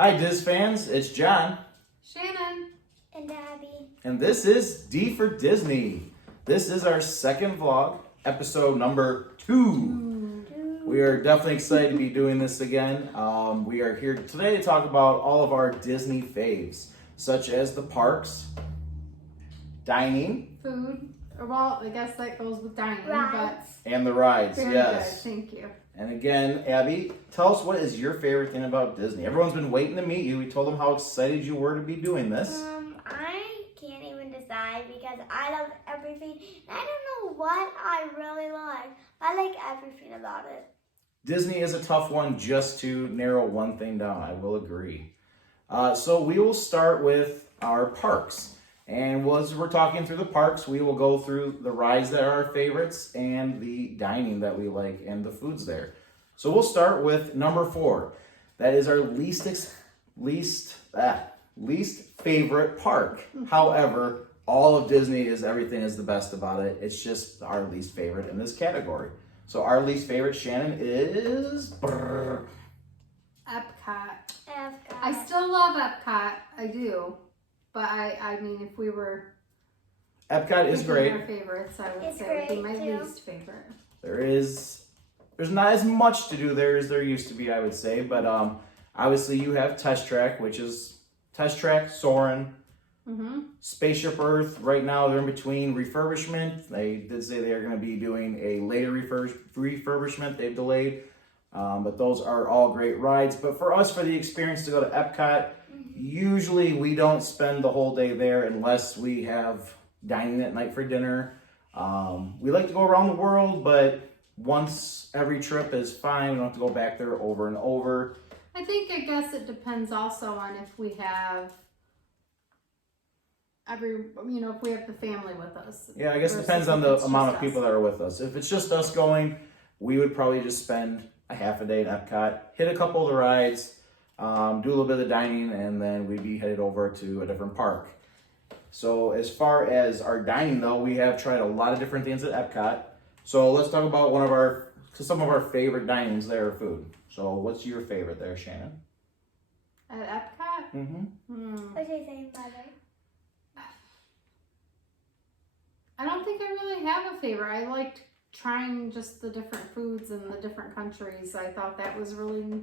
Hi, Diz fans. It's John. Shannon. And Abby. And this is D for Disney. This is our second vlog, episode number 2. We are definitely excited to be doing this again. We are here today to talk about all of our Disney faves, such as the parks, dining, Food. Well, I guess that goes with dining, Rides. and the rides. but very Yes. good. Thank you. And again, Abby, tell us what is your favorite thing about Disney? Everyone's been waiting to meet you. We told them how excited you were to be doing this. I can't even decide because I love everything. And I don't know what I really like. I like everything about it. Disney is a tough one just to narrow one thing down. I will agree. So we will start with our parks. And as we're talking through the parks, we will go through the rides that are our favorites and the dining that we like and the foods there. So we'll start with number 4. That is our least favorite park. However, all of Disney is everything is the best about it. It's just our least favorite in this category. So our least favorite, Shannon, is Epcot. Epcot. I still love Epcot. I do. But I mean, if we were Epcot is picking great. our favorites, I would It's say it would be my great, too. least favorite. There's not as much to do there as there used to be, I would say. But obviously you have Test Track, which is Test Track, Soarin', Spaceship Earth. Right now they're in between refurbishment. They did say they are going to be doing a later refurbishment. They've delayed. But those are all great rides. But for us, for the experience to go to Epcot, usually we don't spend the whole day there unless we have dining at night for dinner. We like to go around the world, but once every trip is fine. We don't have to go back there over and over. I guess it depends also on if we have if we have the family with us. Yeah, I guess it versus depends on if the it's amount just of people that are with us. If it's just us going, we would probably just spend a half a day at Epcot, hit a couple of the rides, do a little bit of dining, and then we'd be headed over to a different park. So as far as our dining though, we have tried a lot of different things at Epcot. So let's talk about some of our favorite dinings there are food. So what's your favorite there, Shannon? At Epcot? What's your favorite, Mother? I don't think I really have a favorite. I liked trying just the different foods in the different countries. I thought that was really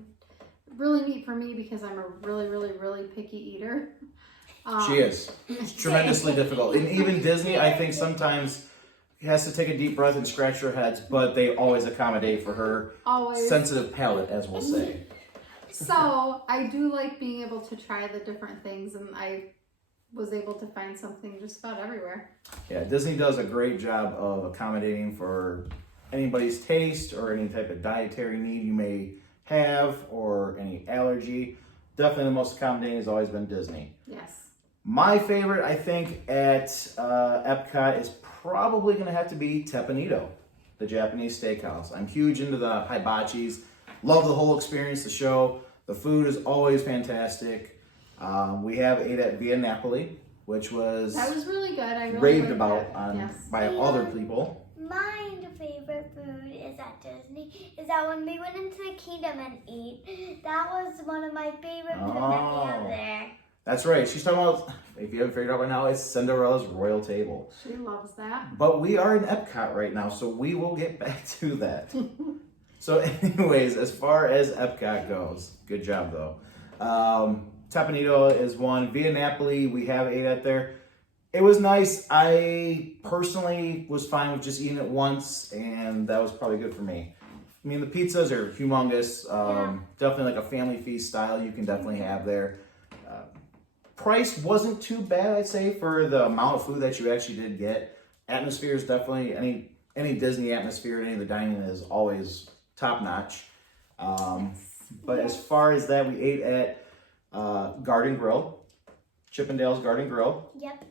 neat for me because I'm a really, really, really picky eater. She is. It's tremendously difficult. And even Disney, I think sometimes has to take a deep breath and scratch her heads, but they always accommodate for her Always. sensitive palate, as we'll say. So I do like being able to try the different things, and I was able to find something just about everywhere. Yeah, Disney does a great job of accommodating for anybody's taste or any type of dietary need you may have or any allergy. Definitely the most accommodating has always been Disney. Yes. My favorite, I think, at Epcot is probably going to have to be Teppanyaki, the Japanese steakhouse. I'm huge into the hibachis. Love the whole experience, the show. The food is always fantastic. We have ate at Via Napoli, which was That was really good. I really raved liked about that. on Yes. by other people. My favorite food is at Disney. Is that when we went into the kingdom and eat? That was one of my favorite food that we have there. That's right. She's talking about, if you haven't figured out by now, it's Cinderella's Royal Table. She loves that. But we are in Epcot right now, so we will get back to that. So anyways, as far as Epcot goes, good job though. Teppanyaki is one. Via Napoli, we have ate at there. It was nice. I personally was fine with just eating it once, and that was probably good for me. I mean, the pizzas are humongous. Definitely like a family feast style you can definitely have there. Price wasn't too bad, I'd say, for the amount of food that you actually did get. Atmosphere is definitely, any Disney atmosphere, any of the dining is always top notch. But as far as that, we ate at Garden Grill, Chippendale's Garden Grill. Yep.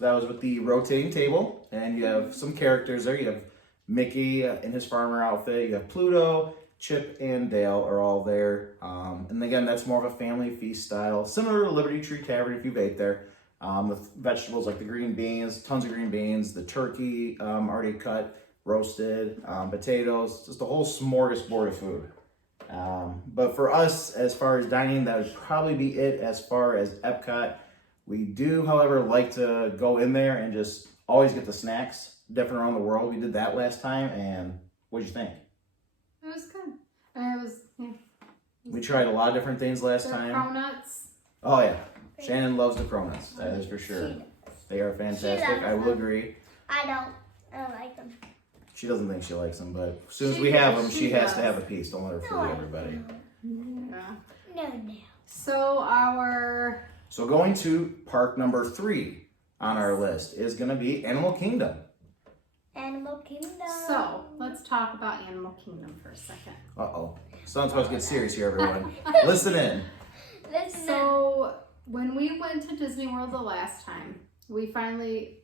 That was with the rotating table, and you have some characters there. You have Mickey in his farmer outfit. You have Pluto, Chip, and Dale are all there. And again, that's more of a family feast style, similar to Liberty Tree Tavern if you've ate there. With vegetables like the green beans, tons of green beans, the turkey already cut, roasted, potatoes, just a whole smorgasbord of food. But for us, as far as dining, that would probably be it as far as Epcot. We do, however, like to go in there and just always get the snacks different around the world. We did that last time, and what'd you think? It was good. It was, yeah. We tried a lot of different things last The time. cronuts. Oh yeah, Shannon loves the cronuts. That is for sure. They are fantastic. I will agree. I don't like them. She doesn't think she likes them, but as soon as She we have them, does. she She has to does. have a piece. Don't let her fool everybody. Yeah. No. So our So going to park number 3 on our list is going to be Animal Kingdom. Animal Kingdom. So let's talk about Animal Kingdom for a second. Uh-oh. Someone's supposed to get serious here, everyone. Listen in. Listen. So when we went to Disney World the last time, we finally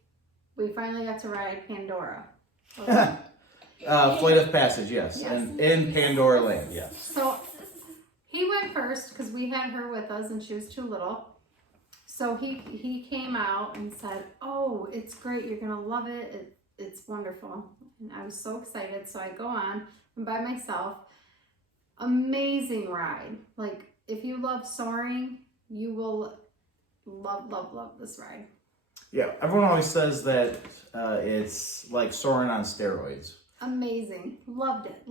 got to ride Pandora. Flight of Passage, yes. Yes. And in Pandora Land, yes. So he went first because we had her with us and she was too little. So he came out and said, "Oh, it's great. You're gonna love it. It's wonderful." And I was so excited. So I go on. I'm by myself. Amazing ride. Like if you love soaring, you will love this ride. Yeah, everyone always says that it's like soaring on steroids. Amazing. Loved it.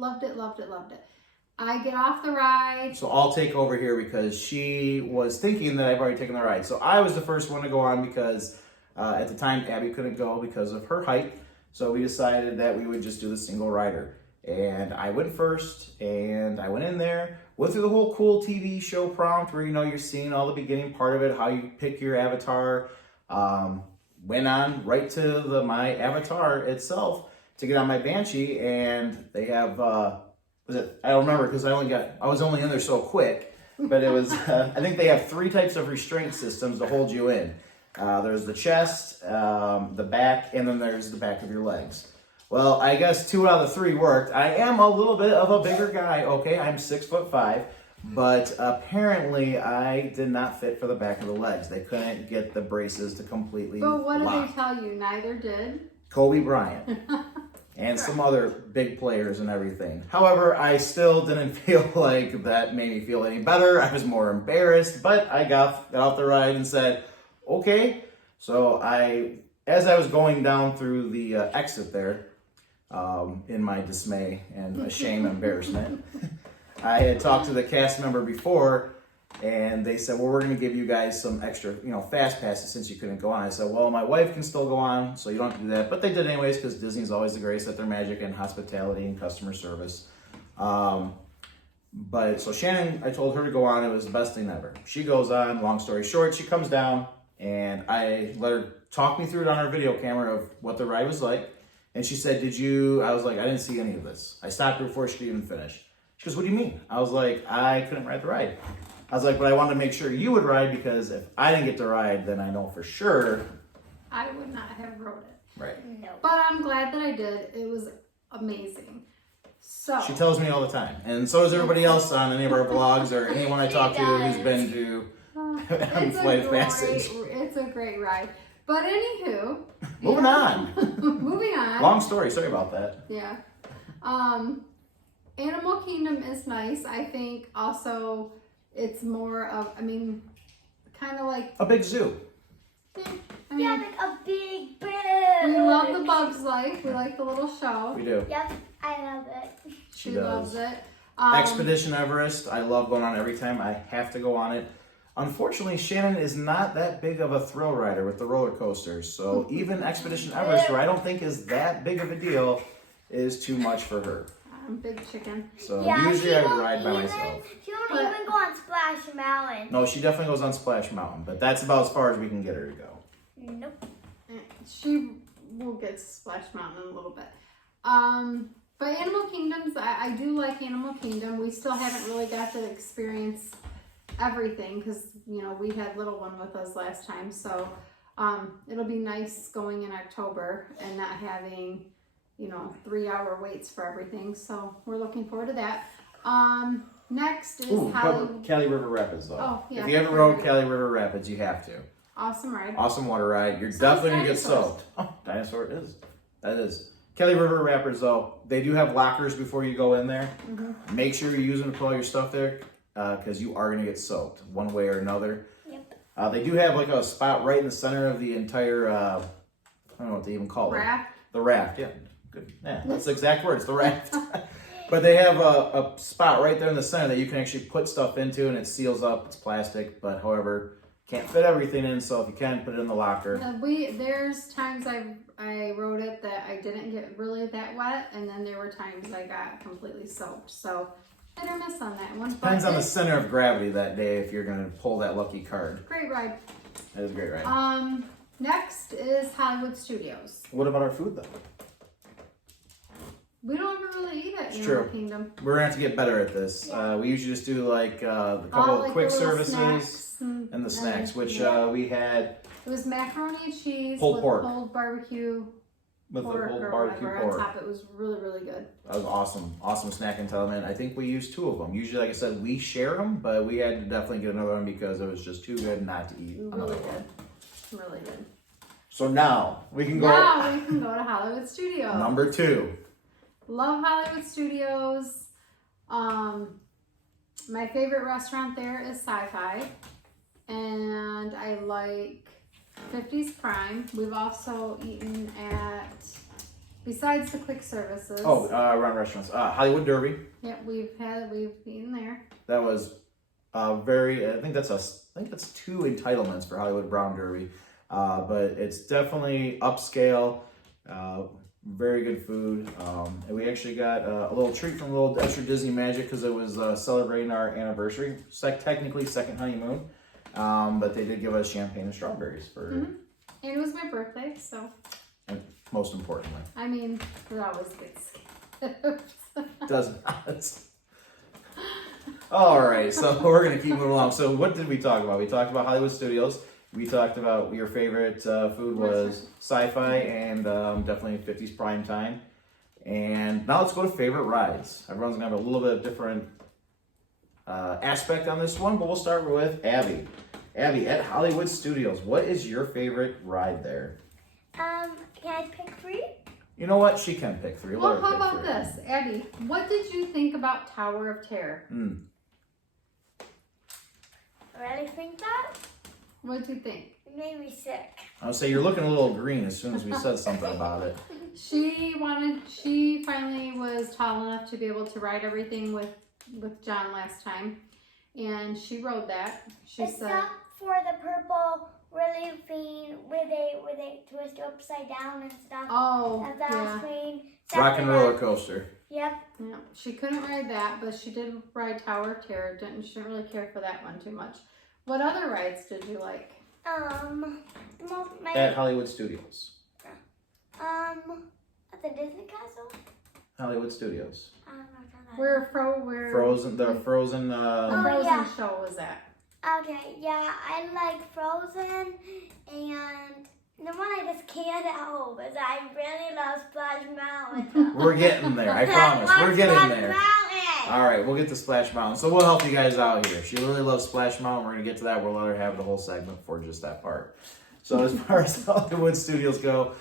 I get off the ride. So I'll take over here because she was thinking that I've already taken the ride. So I was the first one to go on because at the time Abby couldn't go because of her height. So we decided that we would just do the single rider. And I went first and I went in there, went through the whole cool TV show prompt where, you know, you're seeing all the beginning part of it, how you pick your avatar. Went on right to my avatar itself to get on my Banshee, and they have, I don't remember because I was only in there so quick, but it was, I think they have 3 types of restraint systems to hold you in. There's the chest, the back, and then there's the back of your legs. Well, I guess 2 out of the 3 worked. I am a little bit of a bigger guy, okay? I'm 6'5", but apparently I did not fit for the back of the legs. They couldn't get the braces to completely But what did lock. they tell you? Neither did. Kobe Bryant and some other big players and everything. However, I still didn't feel like that made me feel any better. I was more embarrassed, but I got off the ride and said, okay. So as I was going down through the exit there, in my dismay and shame and embarrassment, I had talked to the cast member before, and they said, well, we're going to give you guys some extra, fast passes since you couldn't go on. I said, well, my wife can still go on, so you don't have to do that. But they did anyways because Disney's always the greatest at their magic and hospitality and customer service. But so Shannon, I told her to go on. It was the best thing ever. She goes on. Long story short, she comes down, and I let her talk me through it on her video camera of what the ride was like. And she said, I was like, I didn't see any of this. I stopped her before she could even finish. She goes, what do you mean? I was like, I couldn't ride the ride. I was like, but I wanted to make sure you would ride because if I didn't get to ride, then I know for sure. I would not have rode it. Right. No. But I'm glad that I did. It was amazing. So She tells me all the time. And so does everybody else on any of our vlogs or anyone I talk to who's been to it's Flight of Passage. It's a great ride. But anywho, Moving on. moving on. Long story. Sorry about that. Yeah. Animal Kingdom is nice. I think also it's more of, kind of like, A big zoo. I mean, Yeah, like a big bird. we love the Bug's Life. We like the little show. We do. Yep, I love it. She loves does. it. Expedition Everest. I love going on every time. I have to go on it. Unfortunately, Shannon is not that big of a thrill rider with the roller coasters. So even Expedition Everest, where I don't think is that big of a deal, is too much for her. I'm big chicken. So Yeah, usually she I would won't ride by even- myself. She won't But- even go on Splash Mountain. No, she definitely goes on Splash Mountain, but that's about as far as we can get her to go. Nope. She will get to Splash Mountain in a little bit. But Animal Kingdoms, I do like Animal Kingdom. We still haven't really got to experience everything because, we had little one with us last time. So it'll be nice going in October and not having, 3-hour waits for everything. So we're looking forward to that. Next is Cali River Rapids, though. Oh, yeah. If you haven't rode Cali River Rapids, you have to. Awesome ride. Awesome water ride. You're So definitely going to get dinosaurs. soaked. Oh, dinosaur it is. That is. Kelly River Wrappers, though, they do have lockers before you go in there. Mm-hmm. Make sure you're using to put all your stuff there because you are going to get soaked one way or another. Yep. They do have like a spot right in the center of the entire, I don't know what they even call it. Raft. The raft, yeah. Good. Yeah, that's the exact word. It's the raft. But they have a spot right there in the center that you can actually put stuff into and it seals up. It's plastic, but however, can't fit everything in, so if you can, put it in the locker. There's times I rode it that I didn't get really that wet, and then there were times I got completely soaked. So hit or miss on that one. Depends on the center of gravity that day if you're going to pull that lucky card. Great ride. That is a great ride. Next is Hollywood Studios. What about our food, though? We don't ever really eat it in True. the Kingdom. We're going to have to get better at this. Yeah. We usually just do like a couple of Like quick the little services snacks and the snacks, which yeah. we had It was macaroni and cheese Pulled with pork. pulled barbecue with the pork whole or barbecue whatever pork. on top. It was really, really good. That was awesome. Awesome snacking element. I think we used 2 of them. Usually, like I said, we share them, but we had to definitely get another one because it was just too good not to eat. Really good. Really good. So now we can go Now we can go to Hollywood Studios. number 2. Love Hollywood Studios. My favorite restaurant there is Sci-Fi, and I like 50s Prime. We've also eaten at, besides the quick services. Around restaurants. Hollywood Derby. Yep, we've eaten there. That was I think that's 2 entitlements for Hollywood Brown Derby. But it's definitely upscale. Very good food. And we actually got a little treat from a little extra Disney Magic because it was celebrating our anniversary. Technically second honeymoon. But they did give us champagne and strawberries for And it was my birthday, so most importantly. I mean, it always gets skipped. Does not. All right, so we're gonna keep moving along. So what did we talk about? We talked about Hollywood Studios. We talked about your favorite food was Sci-Fi and definitely 50s Prime Time. And now let's go to favorite rides. Everyone's gonna have a little bit of different aspect on this one, but we'll start with Abby. Abby, at Hollywood Studios, what is your favorite ride there? Can I pick 3? You know what? She can pick 3. Well, Let her how pick about 3. this, Abby? What did you think about Tower of Terror? Really think that? What did you think? It made me sick. I would say you're looking a little green as soon as we said something about it. She finally was tall enough to be able to ride everything with John last time, and she rode that. She It's said, not for the purple really thing where they twist upside down and stuff. "Oh, At that yeah, screen. Rock and roller coaster. Yep. yeah." She couldn't ride that, but she did ride Tower of Terror. She didn't really care for that one too much. What other rides did you like? At Hollywood Studios. At the Disney Castle. Hollywood Studios. I don't know that. Where Frozen. The Frozen. the Oh, Frozen yeah. show was at? Okay, yeah, I like Frozen, and the one I just can't help is I really love Splash Mountain. We're getting there. I promise. We're getting there. All right, we'll get to Splash Mountain. So we'll help you guys out here. If she really loves Splash Mountain, we're gonna get to that. We'll let her have the whole segment for just that part. So as far as Hollywood Studios go,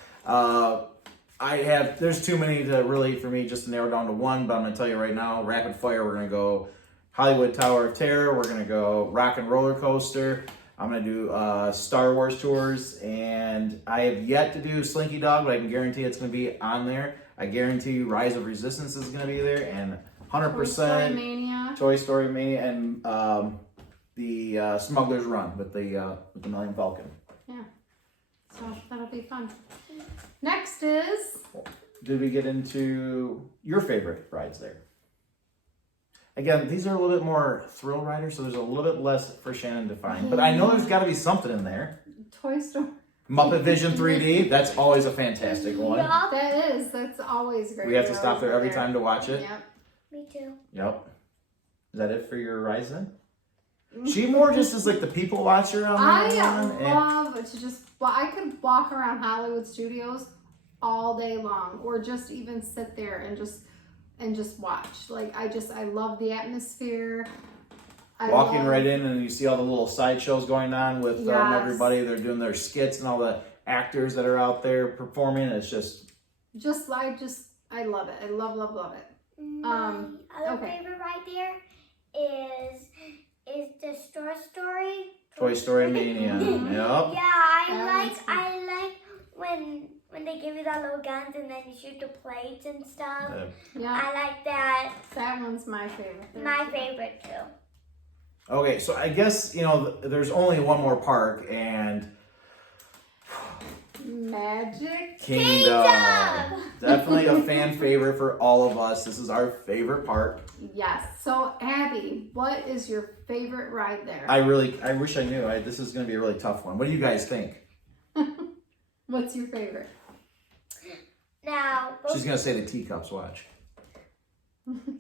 there's too many to really for me just to narrow down to one. But I'm gonna tell you right now, rapid fire. We're gonna go Hollywood Tower of Terror. We're gonna go Rock and Roller Coaster. I'm gonna do Star Wars tours, and I have yet to do Slinky Dog, but I can guarantee it's gonna be on there. I guarantee you Rise of Resistance is gonna be there, and 100% Mania. Toy Story Mania and the Smuggler's Run with the Millennium Falcon. So that'll be fun. Next is Did we get into your favorite rides there? Again, these are a little bit more thrill riders, so there's a little bit less for Shannon to find. But I know there's got to be something in there. Toy Story. Muppet Vision 3D, that's always a fantastic one. That's always great. We have to stop there every time to watch it. Yep. Me too. Yep. Is that it for your rides then? She more just is like the people watcher on I that one. love to just, well, I could walk around Hollywood Studios all day long, or just even sit there and just watch. Like I love the atmosphere. Walking right in and you see all the little sideshows going on with Yes. everybody. They're doing their skits and all the actors that are out there performing. It's just I love it. I love it. My other okay. favorite right there is the Toy Story. Toy Story Mania. Mhm. Yep. Yeah, That one's I like when they give you the little guns and then you shoot the plates and stuff. Yeah, I like that. that one's my favorite. My favorite too. Okay, so I guess, there's only one more park, and Magic. Kingdom. Definitely a fan favorite for all of us. This is our favorite park. Yes. So Abby, what is your favorite ride there? I wish I knew. This is going to be a really tough one. What do you guys think? What's your favorite? Now, She's going to say the teacups, watch.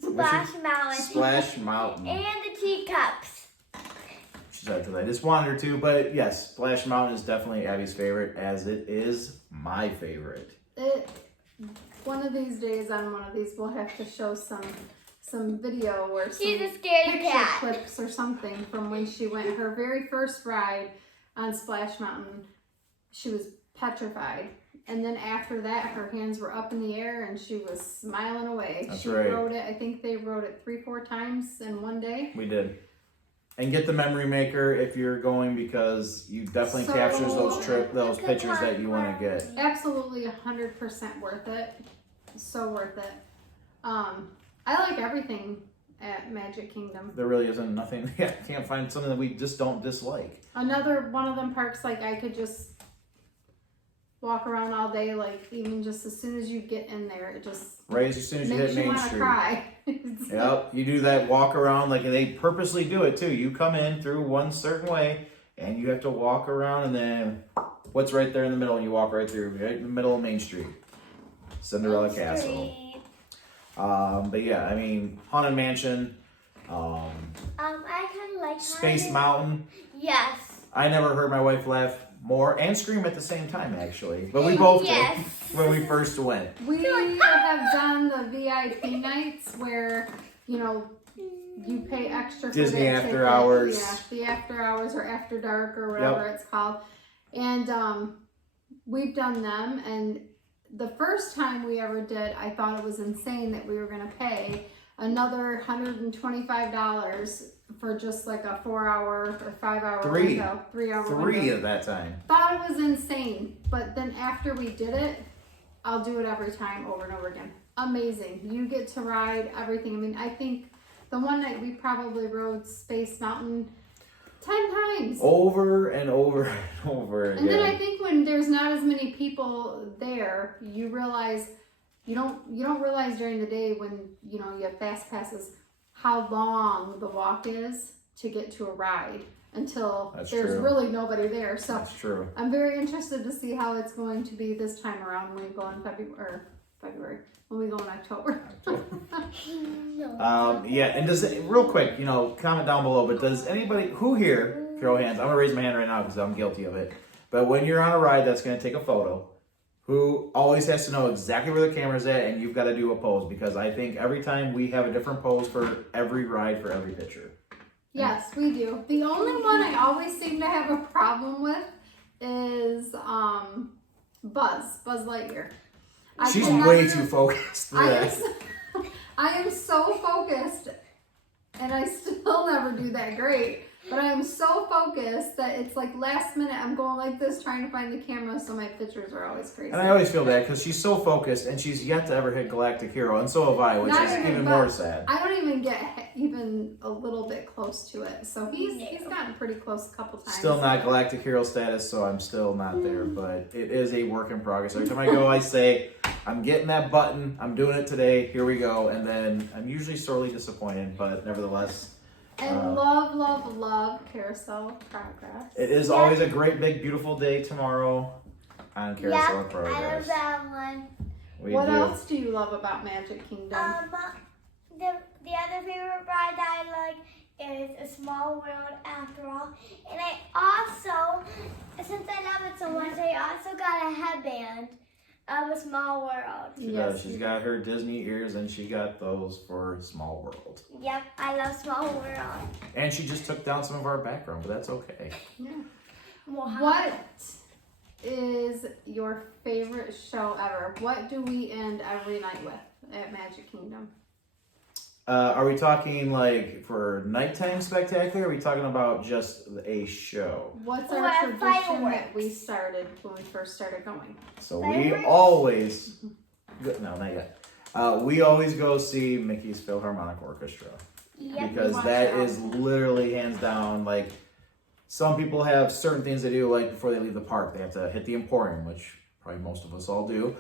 Splash Mountain. Splash Mountain. And the teacups. She's out to that. I just wanted her to, but yes, Splash Mountain is definitely Abby's favorite, as it is my favorite. One of these days on one of these we'll have to show some video or some She's a scaredy picture cat. clips or something from when she went her very first ride on Splash Mountain. She was petrified. And then after that, her hands were up in the air and she was smiling away. That's she right. rode it, I think they rode it 3-4 times in one day. We did. And get the memory maker if you're going, because you definitely So- captures those pictures that you want to get. Absolutely 100% worth it. So worth it. I like everything at Magic Kingdom. There really isn't nothing. Yeah, can't find something that we just don't dislike. Another one of them parks, like I could just walk around all day, like even just as soon as you get in there, it just Right as soon as you makes hit you Main want to Street. cry. Yep, you do that walk around, like they purposely do it too. You come in through one certain way, and you have to walk around, and then what's right there in the middle? And you walk right through, right in the middle of Main Street, Cinderella Castle. But yeah, I mean, Haunted Mansion, I kind of like Space Haunted- Mountain. Yes. I never heard my wife laugh more and scream at the same time, actually. But we both Yes. did when we first went. We have done the VIP nights where, you pay extra for Disney that After ticket. Hours. Yeah, the after hours or after dark or whatever it's called. And we've done them. And the first time we ever did, I thought it was insane that we were going to pay another $125 for just like a 4-hour or 5-hour Three. window. 3-hour Three window. at that time. Thought it was insane. But then after we did it, I'll do it every time over and over again. Amazing. You get to ride everything. I mean, I think the one night we probably rode Space Mountain 10 times. Over and over and over again. And then I think when there's not as many people there, you realize you don't realize during the day when you have fast passes how long the walk is to get to a ride until That's there's true. really nobody there. So That's true. I'm very interested to see how it's going to be this time around when we go in February when we go in October. No. And real quick, comment down below, but does anybody, who here, throw hands, I'm gonna raise my hand right now because I'm guilty of it, but when you're on a ride that's gonna take a photo, who always has to know exactly where the camera's at and you've got to do a pose, because I think every time we have a different pose for every ride, for every picture. Yes, we do. The only one I always seem to have a problem with is Buzz Lightyear. She's can way never- too focused for I that. am so focused, and I still never do that great. But I am so focused that it's like last minute I'm going like this trying to find the camera, so my pictures are always crazy. And I always feel bad because she's so focused and she's yet to ever hit Galactic Hero, and so have I, which Not is even even Buzz. more sad. I don't even get even a little bit close to it. So he's gotten pretty close a couple times. Still not Galactic Hero status, so I'm still not there, but it is a work in progress. Every time I go, I say, I'm getting that button, I'm doing it today, here we go, and then I'm usually sorely disappointed, but nevertheless, And love Carousel Progress. it is always a great, big, beautiful day tomorrow on Carousel I love Progress. that one. What do. else do you love about Magic Kingdom? The other favorite ride that I like is A Small World After All. And I also, since I love it so much, I also got a headband of A Small World. She Yes, does. She's you got her Disney ears, and she got those for Small World. Yep, I love Small World. And she just took down some of our background, but that's okay. Yeah. Wow. What is your favorite show ever? What do we end every night with at Magic Kingdom? Are we talking like for nighttime spectacular? Or are we talking about just a show? What's Or our tradition that fireworks. we started when we first started going? So we Fireworks? always, no, not yet. We always go see Mickey's Philharmonic Orchestra Yep. because watch that that. is literally hands down. Like some people have certain things they do, like before they leave the park, they have to hit the Emporium, which probably most of us all do.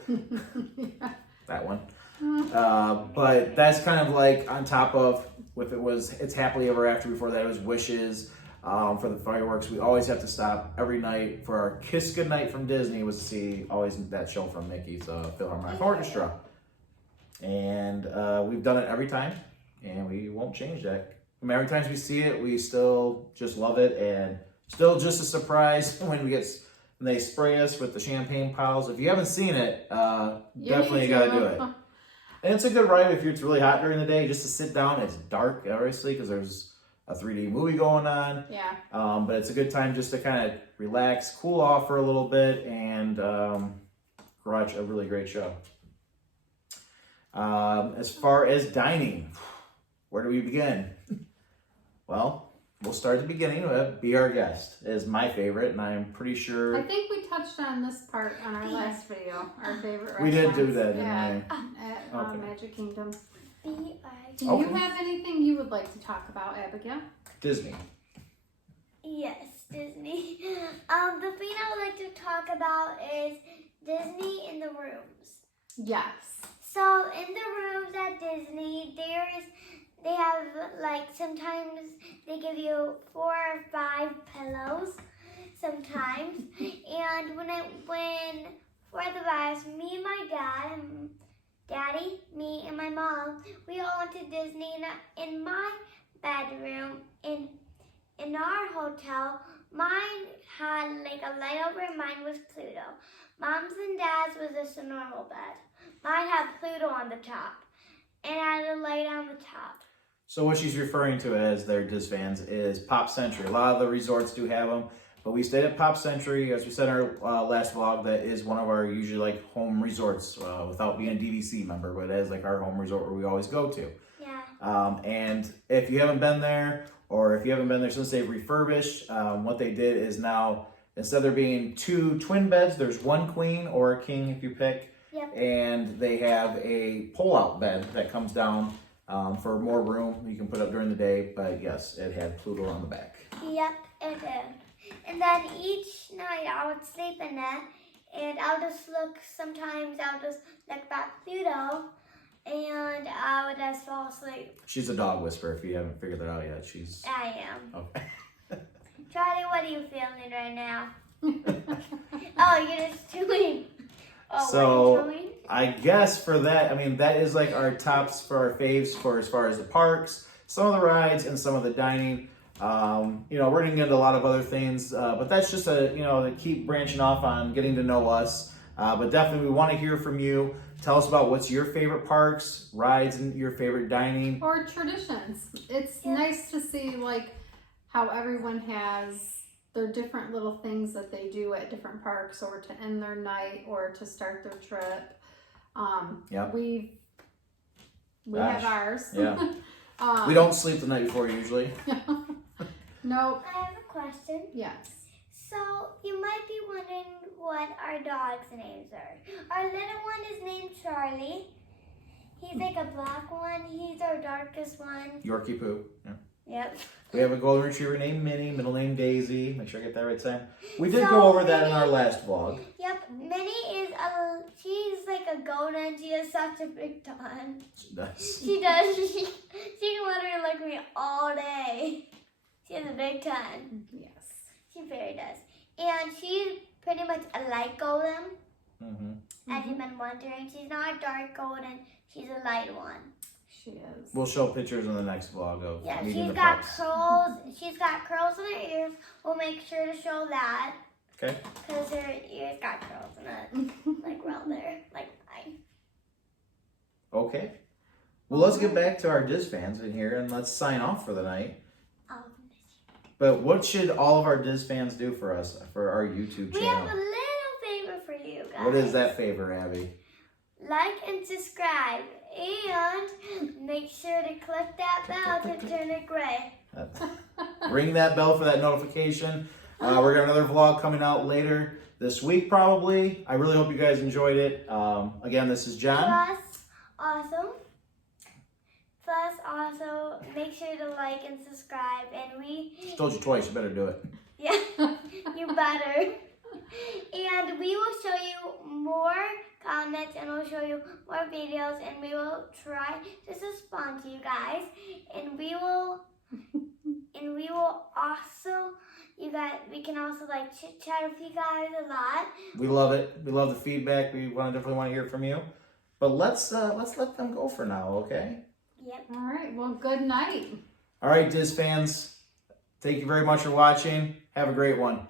That one. But that's kind of like on top of if it was It's Happily Ever After. Before that it was Wishes. For the fireworks, we always have to stop every night for our Kiss Goodnight from Disney was to see always that show from Mickey's Philharmonic Orchestra. And we've done it every time and we won't change that. I mean, every time we see it, we still just love it, and still just a surprise when they spray us with the champagne piles. If you haven't seen it, definitely need gotta to. do it. And it's a good ride if it's really hot during the day, just to sit down. It's dark, obviously, because there's a 3D movie going on. Yeah. But it's a good time just to kind of relax, cool off for a little bit, and watch a really great show. As far as dining, where do we begin? Well, we'll start at the beginning. Be Our Guest is my favorite, and I'm pretty sure I think we touched on this part on our last video. Our favorite we did do restaurants that, didn't at, we? at Okay. Magic Kingdom. B-I- Do you have anything you would like to talk about, Abigail? Disney. Yes, Disney. The thing I would like to talk about is Disney in the rooms. Yes. So in the rooms at Disney, they have like sometimes they give you 4 or 5 pillows sometimes. And when for the virus, me and my daddy, me and my mom, we all went to Disney, and in my bedroom in our hotel, mine had like a layover and mine was Pluto. Mom's and Dad's was just a normal bed. Mine had Pluto on the top, and I had a light on the top. So what she's referring to as their Dis fans is Pop Century. A lot of the resorts do have them, but we stayed at Pop Century, as we said in our last vlog. That is one of our usually like home resorts, without being a DVC member, but it is like our home resort where we always go to. Yeah. And if you haven't been there, or if you haven't been there since they've refurbished, what they did is now, instead of there being 2 twin beds, there's 1 queen or a king if you pick. Yep. And they have a pull-out bed that comes down for more room you can put up during the day. But yes, it had Pluto on the back. Yep, it did. And then each night I would sleep in it, and I'll just look back Pluto, and I would just fall asleep. She's a dog whisperer if you haven't figured that out yet. She's I am. okay. Charlie, what are you feeling right now? Oh, you're just chewing. Oh, So- what are you chewing? I guess for that, I mean, that is like our tops for our faves for as far as the parks, some of the rides, and some of the dining. We're going to get into a lot of other things, but that's just to keep branching off on getting to know us. But definitely we want to hear from you. Tell us about what's your favorite parks, rides, and your favorite dining. Or traditions. It's Yeah. nice to see like how everyone has their different little things that they do at different parks, or to end their night, or to start their trip. Yep. We Gosh. have ours. Yeah. um, We don't sleep the night before usually. Nope. I have a question. Yes. So, you might be wondering what our dog's names are. Our little one is named Charlie. He's like a black one. He's our darkest one. Yorkie Poo. Yeah. Yep. We have a golden retriever named Minnie, middle name Daisy. Make sure I get that right time. We did So go over that in Minnie- our last vlog. Yep. Minnie she's like a golden. She has such a big tongue. She does. She does. She can literally lick me all day. She has a big tongue. Yes. She very does. And she's pretty much a light golden. Mm-hmm. As you've been wondering, she's not a dark golden. She's a light one. She is. We'll show pictures in the next vlog of Yeah, meeting she's the got pups. curls. She's got curls in her ears. We'll make sure to show that Okay. because her ears got curls in it, like right there, like mine. Okay. Well, let's get back to our Dis fans in here and let's sign off for the night. But what should all of our Dis fans do for us for our YouTube We have a channel? little you guys. What is that favor, Abby? Like and subscribe. And make sure to click that bell to turn it gray. Ring that bell for that notification. We're got another vlog coming out later this week, probably. I really hope you guys enjoyed it. Again, this is John. Plus, also, make sure to like and subscribe. And we... Told you twice, you better do it. Yeah, you better. And we will show you more comments and we'll show you more videos and we will try to respond to you guys. And we will also, we can also like chit chat with you guys a lot. We love it. We love the feedback. We definitely want to hear from you. But let's let them go for now, okay? Yep. All right. Well, good night. All right, Diz fans. Thank you very much for watching. Have a great one.